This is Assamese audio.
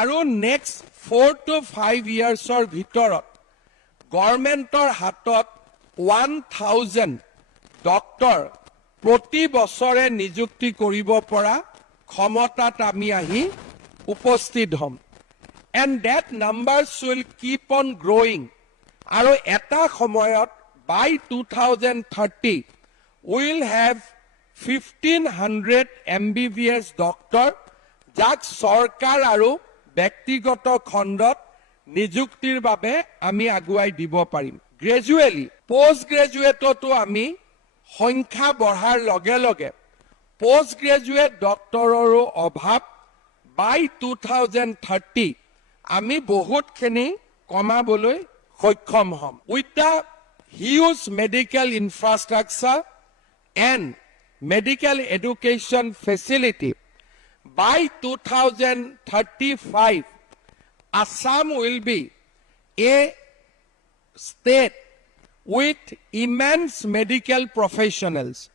আৰু নেক্সট 4 to 5 yearsৰ ভিতৰত গভৰ্ণমেণ্টৰ হাতত 1000 ডক্তৰ প্ৰতি বছৰে নিযুক্তি কৰিব পৰা ক্ষমতাত আমি আহি উপস্থিত হ'ম and that numbers will keep on growing আৰু এটা সময়ত by 2030 we will have 1500 MBBS doctor যাক চৰকাৰ আৰু ব্যক্তিগত খণ্ডত নিযুক্তিৰ বাবে আমি আগুৱাই দিব পাৰিম গ্ৰেজুৱেলি পোষ্ট গ্ৰেজুৱেটতো আমি সংখ্যা বঢ়াৰ লগে লগে পোষ্ট গ্ৰেজুৱেট ডক্টৰৰো অভাৱ by 2030 আমি বহুতখিনি কমাবলৈ সক্ষম হ'ম with the huge medical infrastructure and medical education facility by 2035 Assam will be a state with immense medical professionals